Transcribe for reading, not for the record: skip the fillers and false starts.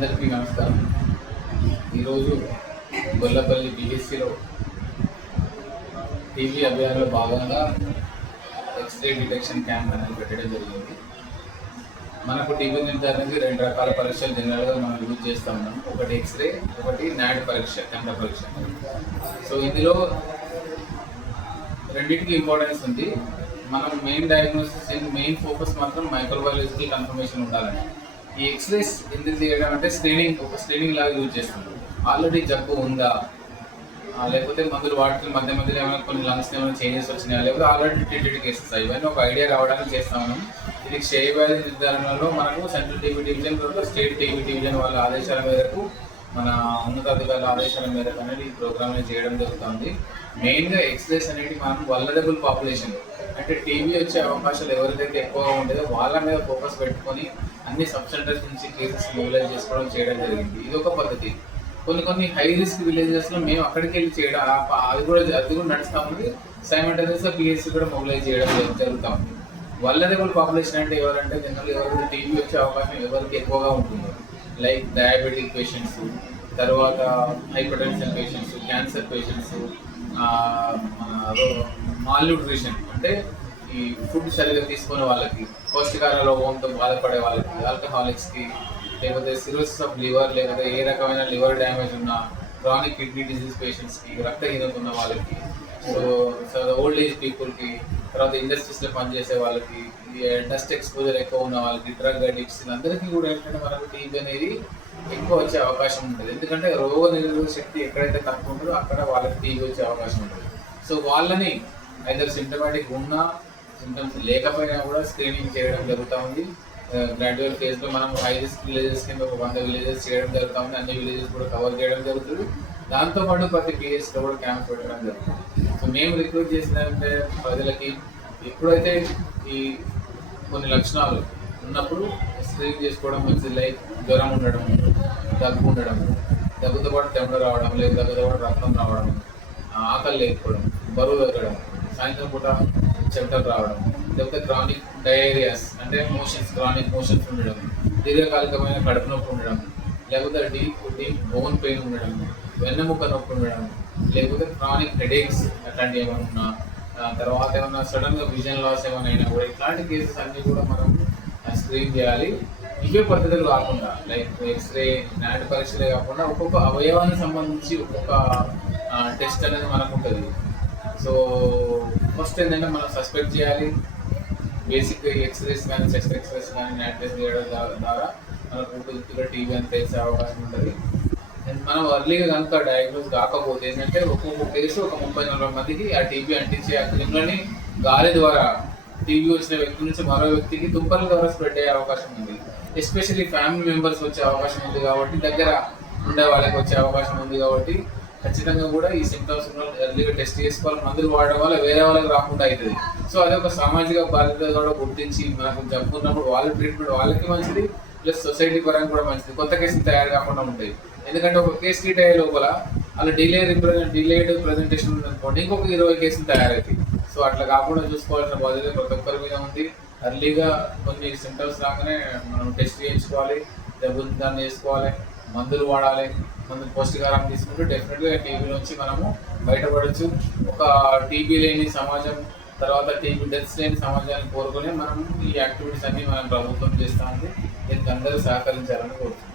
అందరికీ నమస్కారం. ఈరోజు గొల్లపల్లి పిహెచ్సిలో టీబీ అభియాన్లో భాగంగా ఎక్స్రే డిటెక్షన్ క్యాంప్ అనేది పెట్టడం జరిగింది. మనకు టీబీ నిర్ధారణకి 2 రకాల పరీక్షలు జనరల్గా మనం యూజ్ చేస్తూ ఉన్నాం. ఒకటి ఎక్స్రే, ఒకటి నాడ్ పరీక్ష, కెమెరా పరీక్ష. సో ఇందులో రెండింటికి ఇంపార్టెన్స్ ఉంది. మనం మెయిన్ ఫోకస్ మాత్రం మైక్రోబయాలజికల్ కన్ఫర్మేషన్ ఉండాలని. ఈ ఎక్స్రేస్ ఎందుకు తీయడం అంటే స్క్రీనింగ్ లాగా యూజ్ చేస్తున్నాం. ఆల్రెడీ జబ్బు ఉందా, లేకపోతే మందులు వాటి మధ్యలో ఏమైనా కొన్ని లంగ్స్ ఏమైనా చేంజెస్ వచ్చినాయా, లేకపోతే ఆల్రెడీ ట్రీటెడ్ కేసెస్, ఇవన్నీ ఒక ఐడియా రావడానికి చేస్తా ఉన్నాం. ఇది క్షయవ్యాధి నిర్ధారణలో మనకు central TB division, state TB division వాళ్ళ ఆదేశాల మేరకు, మన ఉన్నతాధికారుల ఆదేశాల మేరకు అనేది ఈ ప్రోగ్రామ్ చేయడం జరుగుతుంది. మెయిన్గా ఎక్స్రేస్ అనేది మనం వల్నరబుల్ పాపులేషన్, అంటే టీబీ వచ్చే అవకాశాలు ఎవరికైతే ఎక్కువగా ఉండేదో వాళ్ళ మీద ఫోకస్ పెట్టుకొని అన్ని సబ్ సెంటర్స్ నుంచి కేసెస్ మొబిలైజ్ చేసుకోవడం చేయడం జరిగింది. ఇది ఒక పద్ధతి. కొన్ని హై రిస్క్ విలేజెస్లో మేము అక్కడికి వెళ్ళి చేయడం అది కూడా నడుస్తూ ఉంది. సైమల్టేనియస్గా పిహెచ్సి కూడా మొబిలైజ్ చేయడం జరుగుతూ ఉంది. వల్నరబుల్ పాపులేషన్ అంటే ఎవరంటే జనరల్ ఎవరికి టీబీ వచ్చే అవకాశం ఎవరికి ఎక్కువగా ఉంటుంది, లైక్ డయాబెటిక్ పేషెంట్స్, తర్వాత hyper tension patients, cancer patients, malnutrition అంటే ఈ ఫుడ్ సరిగ్గా తీసుకునే వాళ్ళకి, పౌష్టికాహార లోపంతో బాధపడే వాళ్ళకి, ఆల్కహాలిక్స్కి, లేకపోతే సిరోసిస్ ఆఫ్ లివర్, లేకపోతే ఏ రకమైన లివర్ డ్యామేజ్ ఉన్న క్రానిక్ కిడ్నీ డిసీజ్ పేషెంట్స్కి, రక్తహీనత ఉన్న వాళ్ళకి, సో ఓల్డ్ ఏజ్ పీపుల్కి, తర్వాత ఇండస్ట్రీస్లో పనిచేసే వాళ్ళకి, డస్ట్ ఎక్స్పోజర్ ఎక్కువ ఉన్న వాళ్ళకి, డ్రగ్ అడిక్ట్స్, అందరికీ కూడా ఏంటంటే మనకు టీబీ అనేది ఎక్కువ వచ్చే అవకాశం ఉంటుంది. ఎందుకంటే రోగ నిరోధక శక్తి ఎక్కడైతే తక్కువ ఉంటుందో అక్కడ వాళ్ళకి టీబీ వచ్చే అవకాశం ఉంటుంది. సో వాళ్ళని ఐదర్ సింటమాటిక్ ఉన్నా, సింటమ్స్ లేకపోయినా కూడా స్క్రీనింగ్ చేయడం జరుగుతూ ఉంది. గ్రాడ్యువల్ ఫేజ్లో మనం హై రిస్క్ విలేజెస్ కింద 100 విలేజెస్ చేయడం జరుగుతూ ఉంది. అన్ని విలేజెస్ కూడా కవర్ చేయడం జరుగుతుంది. దాంతోపాటు ప్రతి పిహెచ్లో కూడా క్యాంప్ పెట్టడం జరుగుతుంది. సో మేము రిక్రూట్ చేసినంటే ప్రజలకి ఎప్పుడైతే ఈ కొన్ని లక్షణాలు ఉన్నప్పుడు స్క్రీన్ చేసుకోవడం మంచిది. లైక్ జ్వరం ఉండడం, దగ్గు ఉండడం, దగ్గుతో పాటు తెమ్మడ రావడం, లేదా దగ్గుతో పాటు రక్తం రావడం, ఆకలి లేకపోవడం, బరువు తగ్గడం, సాయంత్రం పూట చెమటలు రావడం, లేకపోతే క్రానిక్ డయేరియాస్ అంటే క్రానిక్ మోషన్స్ ఉండడం, దీర్ఘకాలికమైన కడుపు నొప్పి ఉండడం, లేకపోతే డీప్ బోన్ పెయిన్ ఉండడం, వెన్నెముక నొప్పి ఉండడం, లేకపోతే క్రానిక్ హెడేక్స్ అట్లాంటివి ఏమైనా ఉన్నా, తర్వాత ఏమైనా సడన్గా విజన్ లాస్ ఏమైనా అయినా కూడా ఇట్లాంటి కేసెస్ అన్నీ కూడా మనం స్క్రీన్ చేయాలి. ఇవే పద్ధతులు కాకుండా లైక్ ఎక్స్రే, నాడ్ పరీక్షలే కాకుండా ఒక్కొక్క అవయవానికి సంబంధించి ఒక్కొక్క టెస్ట్ అనేది మనకు ఉంటుంది. సో ఫస్ట్ ఏంటంటే మనం సస్పెక్ట్ చేయాలి. బేసిక్ ఎక్స్రేస్ కానీ, చెస్ట్ ఎక్స్రేస్ కానీ, నాడ్ టెస్ట్ చేయడం ద్వారా మనకు పూర్తిగా టీబీ అని తెలిసే అవకాశం ఉంటుంది. అండ్ మనం అర్లీగా కనుక డయాగ్నోస్ కాకపోతే ఏంటంటే ఒక్కొక్క కేసు ఒక 30-40 మందికి ఆ టీబీ అంటించే ఆ క్రిములని గాలి ద్వారా టీబీ వచ్చిన వ్యక్తి నుంచి మరో వ్యక్తికి తుంపర్ల ద్వారా స్ప్రెడ్ అయ్యే అవకాశం ఉంది. ఎస్పెషల్లీ ఫ్యామిలీ మెంబర్స్ వచ్చే అవకాశం ఉంది కాబట్టి, దగ్గర ఉండే వాళ్ళకి వచ్చే అవకాశం ఉంది కాబట్టి ఖచ్చితంగా కూడా ఈ సింప్టమ్స్ ఎర్లీగా టెస్ట్ చేసుకోవాలి. మందులు వాడడం వల్ల వేరే వాళ్ళకి రాకుండా అవుతుంది. సో అదొక సామాజిక బాధ్యత కూడా గుర్తించి మనకు జబ్బు ఉన్నప్పుడు వాళ్ళ ట్రీట్మెంట్ వాళ్ళకి మంచిది, ప్లస్ సొసైటీ పరంగా కూడా మంచిది. కొత్త కేసులు తయారు కాకుండా ఉంటాయి. ఎందుకంటే ఒక కేసు ట్రీట్ అయ్యే లోపల అలా డిలేడ్ ప్రజెంటేషన్ ఉందనుకోండి, ఇంకొక 20 కేసులు తయారవుతాయి. సో అట్లా కాకుండా చూసుకోవాల్సిన బాధ్యత ప్రతి ఒక్కరి మీద ఉంది. అర్లీగా కొన్ని సింటమ్స్ రాగానే మనం టెస్ట్ చేయించుకోవాలి, దాన్ని చేసుకోవాలి, మందులు వాడాలి. పౌష్టికాహారం తీసుకుంటూ డెఫినెట్గా టీబీ నుంచి మనము బయటపడవచ్చు. ఒక టీబీ లేని సమాజం, తర్వాత టీబీ డెత్స్ లేని సమాజాన్ని కోరుకొని మనం ఈ యాక్టివిటీస్ అన్ని మనం ప్రభుత్వం చేస్తూ ఉంది. దీనికి అందరూ సహకరించాలని కోరుతున్నాం.